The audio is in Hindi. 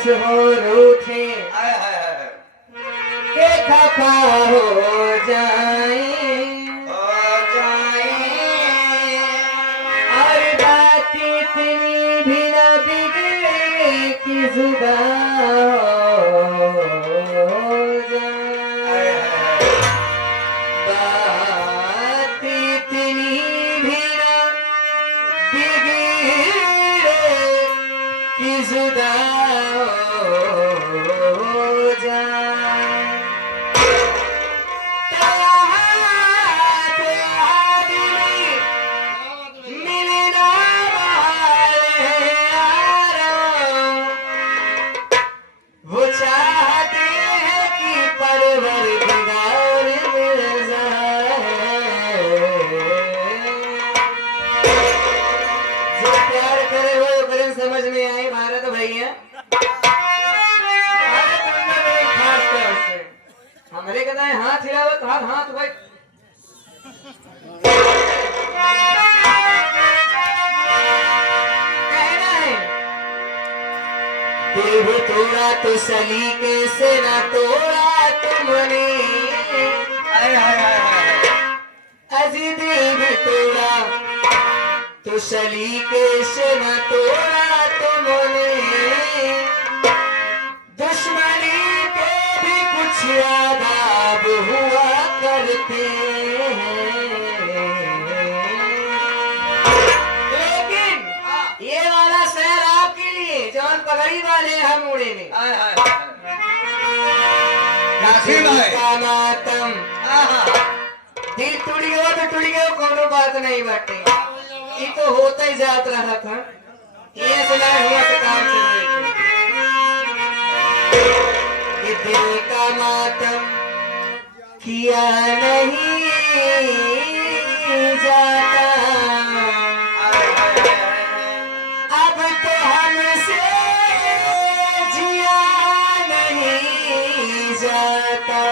उदास हो रूठे के खफा हो जाए और बात इतनी भी न बिगड़े कि जुदा हो जाए। बात इतनी भी न बिगड़े कि जुदा हो जाए। वो चाहते हैं कि परवरदिगार मिल जाए। जो प्यार करे वो बड़े समझ में आए भारत भैया। खास तौर से हमारे कहता है हाथ हिलावत हाथ हाथ भाई कहना है दिल भी तोड़ा तो सलीके से ना तोड़ा तुमने। अजी दिल भी तोड़ा तो सलीके से ना तोड़ा तुमने। दुश्मनी के भी कुछ आदाब हुआ करते हैं। लेकिन ये वाला शहर आपके लिए जौन पगड़ी वाले हम उड़े में का मातम दिल टूट गयो तो टूट गयो कोनो बात नहीं बाटे। ये तो होता ही जात रहा था ये सुना हुआ तो काम से ये दिल का मातम किया नहीं जाता। अब तो हमसे जिया नहीं जाता।